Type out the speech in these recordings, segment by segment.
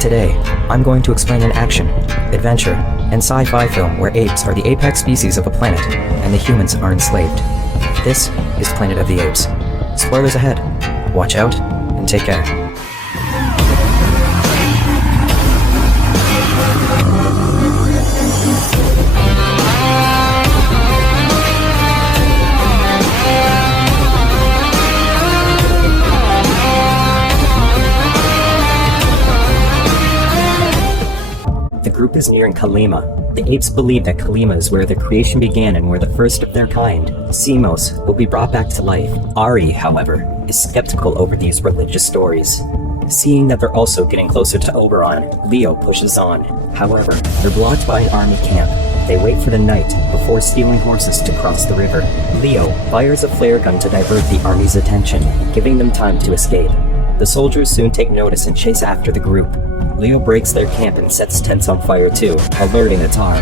Today, I'm going to explain an action, adventure, and sci-fi film where apes are the apex species of a planet, and the humans are enslaved. This is Planet of the Apes. Spoilers ahead. Watch out, and take care. The group is nearing Kalima. The apes believe that Kalima is where their creation began and where the first of their kind, 𝒐𝒆, will be brought back to life. Ari, however, is skeptical over these religious stories. Seeing that they're also getting closer to Oberon, Leo pushes on. However, they're blocked by an army camp. They wait for the night before stealing horses to cross the river. Leo fires a flare gun to divert the army's attention, giving them time to escape. The soldiers soon take notice and chase after the group. Leo breaks their camp and sets tents on fire too, alerting the tar.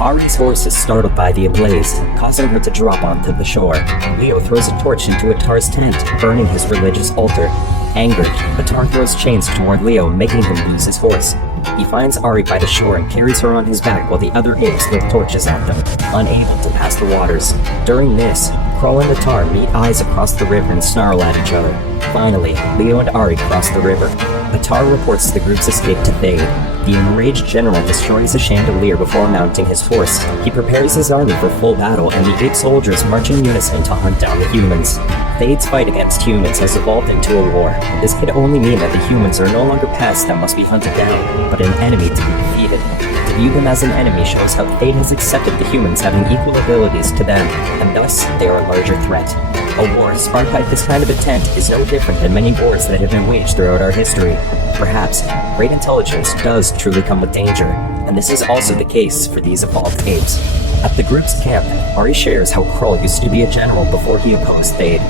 Ari's horse is startled by the ablaze, causing her to drop onto the shore. Leo throws a torch into Atar's tent, burning his religious altar. Angered, Atar throws chains toward Leo, making him lose his horse. He finds Ari by the shore and carries her on his back while the other apes throw torches at them, unable to pass the waters. During this, Kroll and Atar meet eyes across the river and snarl at each other. Finally, Leo and Ari cross the river. Atar reports the group's escape to 𝒐𝒆. The enraged general destroys a chandelier before mounting his horse. He prepares his army for full battle, and the ape soldiers march in unison to hunt down the humans. 𝒐𝒆's fight against humans has evolved into a war. This could only mean that the humans are no longer pests that must be hunted down, but an enemy to be defeated. To view them as an enemy shows how 𝒐𝒆 has accepted the humans having equal abilities to them, and thus they are a larger threat. A war sparked by this kind of intent is no different than many wars that have been waged throughout our history. Perhaps, great intelligence does truly come with danger, and this is also the case for these evolved apes. At the group's camp, Ari shares how Kroll used to be a general before he opposed �𝒆.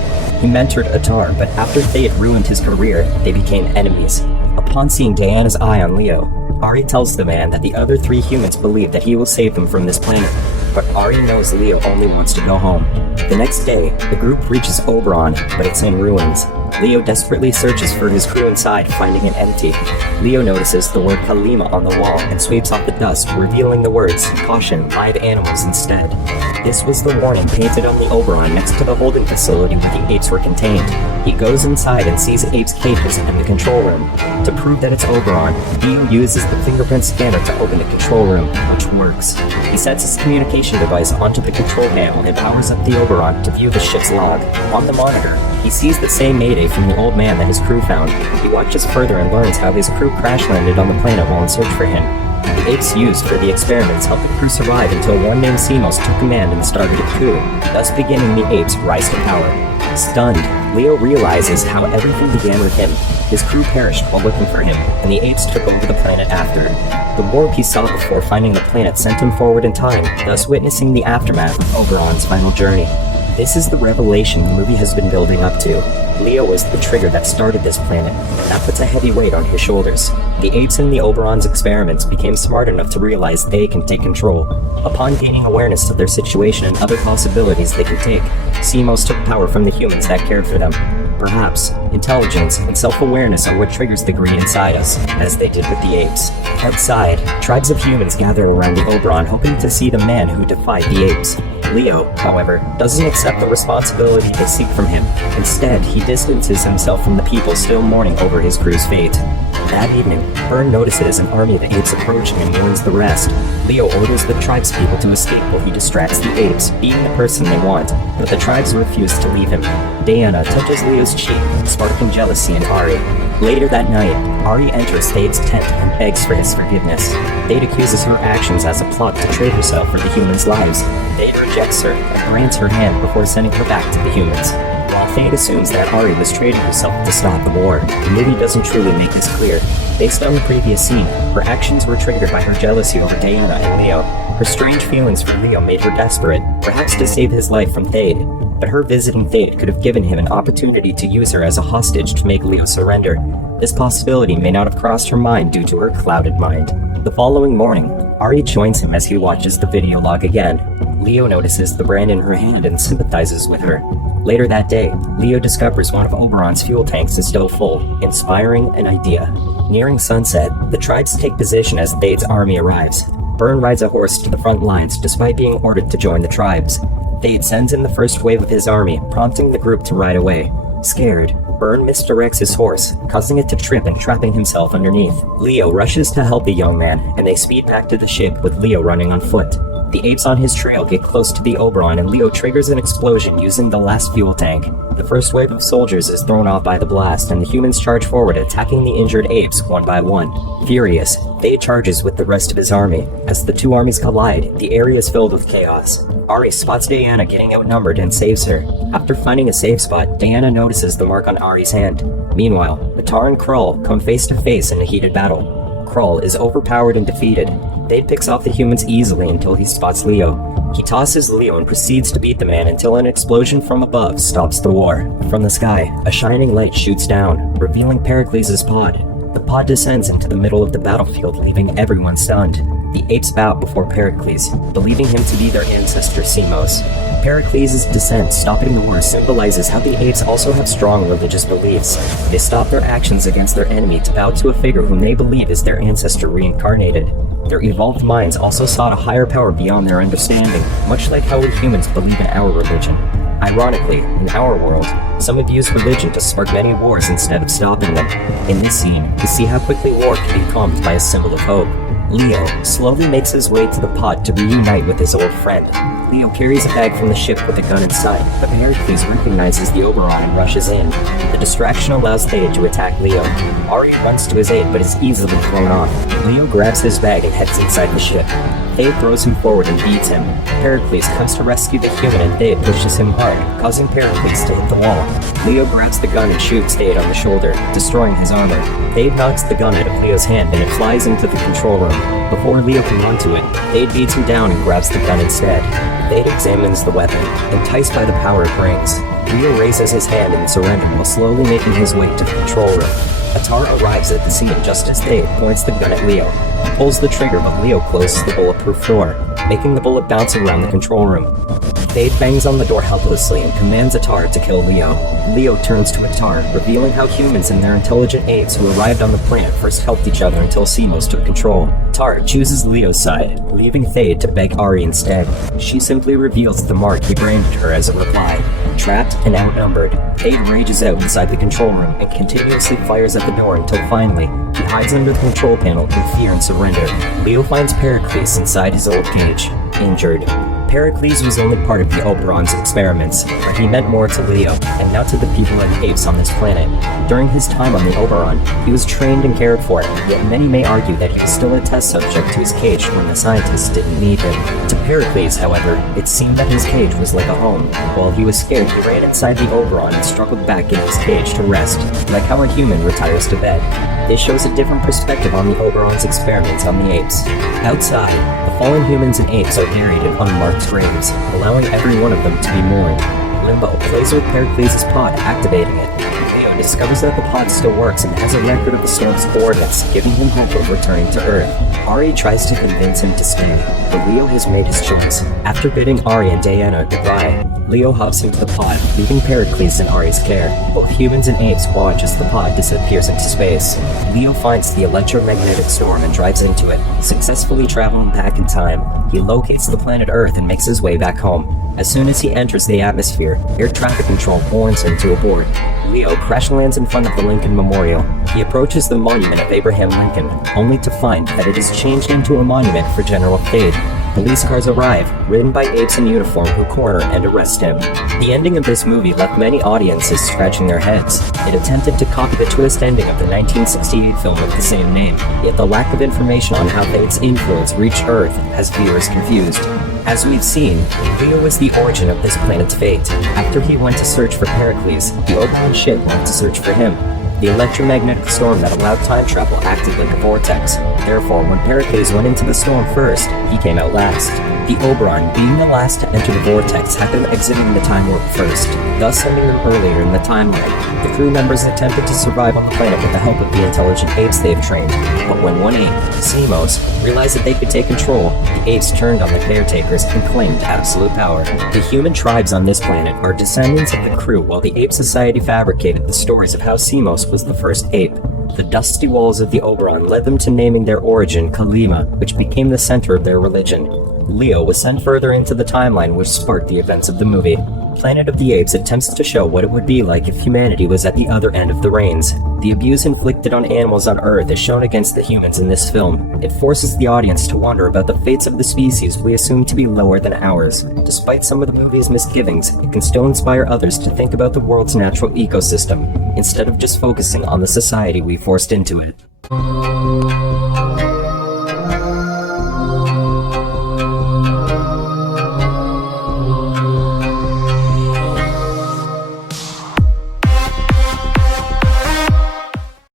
He mentored Atar, but after �𝒆 ruined his career, they became enemies. Upon seeing Diana's eye on Leo, Ari tells the man that the other three humans believe that he will save them from this planet, but Ari knows Leo only wants to go home. The next day, the group reaches Oberon, but it's in ruins. Leo desperately searches for his crew inside, finding it empty. Leo notices the word Kalima on the wall and sweeps off the dust, revealing the words, "Caution, live animals" instead. This was the warning painted on the Oberon next to the holding facility where the apes were contained. He goes inside and sees apes' cages in the control room. To prove that it's Oberon, Leo uses the fingerprint scanner to open the control room, which works. He sets his communication device onto the control panel and powers up the Oberon to view the ship's log. On the monitor, he sees the same mayday from the old man that his crew found. He watches further and learns how his crew crash-landed on the planet while in search for him. The apes used for the experiments helped the crew survive until one named 𝒐𝒆 took command and started a coup, thus beginning the apes' rise to power. Stunned, Leo realizes how everything began with him. His crew perished while looking for him, and the apes took over the planet after. The warp he saw before finding the planet sent him forward in time, thus witnessing the aftermath of Oberon's final journey. This is the revelation the movie has been building up to. Leo was the trigger that started this planet, and that puts a heavy weight on his shoulders. The apes in the Oberon's experiments became smart enough to realize they can take control. Upon gaining awareness of their situation and other possibilities they can take, 𝒐𝒆 took power from the humans that cared for them. Perhaps, intelligence and self-awareness are what triggers the greed inside us, as they did with the apes. Outside, tribes of humans gather around the Oberon hoping to see the man who defied the apes. Leo, however, doesn't accept the responsibility they seek from him. Instead, he distances himself from the people still mourning over his crew's fate. That evening, Byrne notices an army of apes approaching and warns the rest. Leo orders the tribespeople to escape while he distracts the apes, being the person they want, but the tribes refuse to leave him. Diana touches Leo's cheek, sparking jealousy in Ari. Later that night, Ari enters 𝒐𝒆's tent and begs for his forgiveness. �𝒆 accuses her actions as a plot to trade herself for the humans' lives. �𝒆 rejects her and grants her hand before sending her back to the humans. While �𝒆 assumes that Ari was trading herself to stop the war, the movie doesn't truly make this clear. Based on the previous scene, her actions were triggered by her jealousy over Diana and Leo. Her strange feelings for Leo made her desperate, perhaps to save his life from �𝒆. But her visiting �𝒆 could have given him an opportunity to use her as a hostage to make Leo surrender. This possibility may not have crossed her mind due to her clouded mind. The following morning, Ari joins him as he watches the video log again. Leo notices the brand in her hand and sympathizes with her. Later that day, Leo discovers one of Oberon's fuel tanks is still full, inspiring an idea. Nearing sunset, the tribes take position as Thade's army arrives. Burn rides a horse to the front lines despite being ordered to join the tribes. Thade sends in the first wave of his army, prompting the group to ride away. Scared, Burn misdirects his horse, causing it to trip and trapping himself underneath. Leo rushes to help the young man, and they speed back to the ship with Leo running on foot. The apes on his trail get close to the Oberon, and Leo triggers an explosion using the last fuel tank. The first wave of soldiers is thrown off by the blast, and the humans charge forward, attacking the injured apes one by one. Furious, Thade charges with the rest of his army. As the two armies collide, the area is filled with chaos. Ari spots Diana getting outnumbered and saves her. After finding a safe spot, Diana notices the mark on Ari's hand. Meanwhile, Atar and Krull come face to face in a heated battle. Krull is overpowered and defeated. Thade picks off the humans easily until he spots Leo. He tosses Leo and proceeds to beat the man until an explosion from above stops the war. From the sky, a shining light shoots down, revealing Pericles' pod. The pod descends into the middle of the battlefield, leaving everyone stunned. The apes bow before Pericles, believing him to be their ancestor Semos. Pericles' descent stopping the war symbolizes how the apes also have strong religious beliefs. They stop their actions against their enemy to bow to a figure whom they believe is their ancestor reincarnated. Their evolved minds also sought a higher power beyond their understanding, much like how we humans believe in our religion. Ironically, in our world, some have used religion to spark many wars instead of stopping them. In this scene, we see how quickly war can be calmed by a symbol of hope. Leo slowly makes his way to the pod to reunite with his old friend. Leo carries a bag from the ship with a gun inside, but Pericles recognizes the Oberon and rushes in. The distraction allows Thade to attack Leo. Ari runs to his aid but is easily thrown off. Leo grabs his bag and heads inside the ship. Thade throws him forward and beats him. Pericles comes to rescue the human and Thade pushes him hard, causing Pericles to hit the wall. Leo grabs the gun and shoots Thade on the shoulder, destroying his armor. Thade knocks the gun out of Leo's hand and it flies into the control room. Before Leo can run to it, Thade beats him down and grabs the gun instead. Thade examines the weapon, enticed by the power it brings. Leo raises his hand in surrender while slowly making his way to the control room. Atar arrives at the scene just as Thade points the gun at Leo. He pulls the trigger but Leo closes the bulletproof door, making the bullet bounce around the control room. Thade bangs on the door helplessly and commands Atar to kill Leo. Leo turns to Atar, revealing how humans and their intelligent apes who arrived on the planet first helped each other until Semos took control. Atar chooses Leo's side, leaving Thade to beg Ari instead. She simply reveals the mark he branded her as a reply. Trapped and outnumbered, Thade rages out inside the control room and continuously fires at the door until finally, he hides under the control panel in fear and surrender. Leo finds Pericles inside his old cage, injured. Pericles was only part of the Oberon's experiments, but he meant more to Leo, and not to the people and apes on this planet. During his time on the Oberon, he was trained and cared for, yet many may argue that he was still a test subject to his cage when the scientists didn't need him. To Pericles, however, it seemed that his cage was like a home. While he was scared, he ran inside the Oberon and struggled back in his cage to rest, like how a human retires to bed. This shows a different perspective on the Oberon's experiments on the apes. Outside, the fallen humans and apes are buried in unmarked graves, allowing every one of them to be mourned. Limbo plays with Pericles' pod, activating it. Leo discovers that the pod still works and has a record of the storm's coordinates, giving him hope of returning to Earth. Ari tries to convince him to stay, but Leo has made his choice. After bidding Ari and Diana goodbye, Leo hops into the pod, leaving Pericles in Ari's care. Both humans and apes watch as the pod disappears into space. Leo finds the electromagnetic storm and drives into it, successfully traveling back in time. He locates the planet Earth and makes his way back home. As soon as he enters the atmosphere, air traffic control warns him to abort. Leo crash lands in front of the Lincoln Memorial. He approaches the monument of Abraham Lincoln, only to find that it is changed into a monument for General Thade. Police cars arrive, ridden by apes in uniform who corner and arrest him. The ending of this movie left many audiences scratching their heads. It attempted to copy the twist ending of the 1968 film with the same name, yet the lack of information on how Thade's influence reached Earth has viewers confused. As we've seen, Leo was the origin of this planet's fate. After he went to search for Pericles, the Oberon ship went to search for him. The electromagnetic storm that allowed time travel acted like a vortex. Therefore, when Pericles went into the storm first, he came out last. The Oberon, being the last to enter the vortex, had them exiting the time warp first, thus sending them earlier in the timeline. The crew members attempted to survive on the planet with the help of the intelligent apes they have trained, but when one ape, 𝒐𝒆, realized that they could take control, the apes turned on the caretakers and claimed absolute power. The human tribes on this planet are descendants of the crew, while the ape society fabricated the stories of how 𝒐𝒆 was the first ape. The dusty walls of the Oberon led them to naming their origin Kallima, which became the center of their religion. Leo was sent further into the timeline, which sparked the events of the movie. Planet of the Apes attempts to show what it would be like if humanity was at the other end of the reins. The abuse inflicted on animals on Earth is shown against the humans in this film. It forces the audience to wonder about the fates of the species we assume to be lower than ours. Despite some of the movie's misgivings, it can still inspire others to think about the world's natural ecosystem, instead of just focusing on the society we forced into it.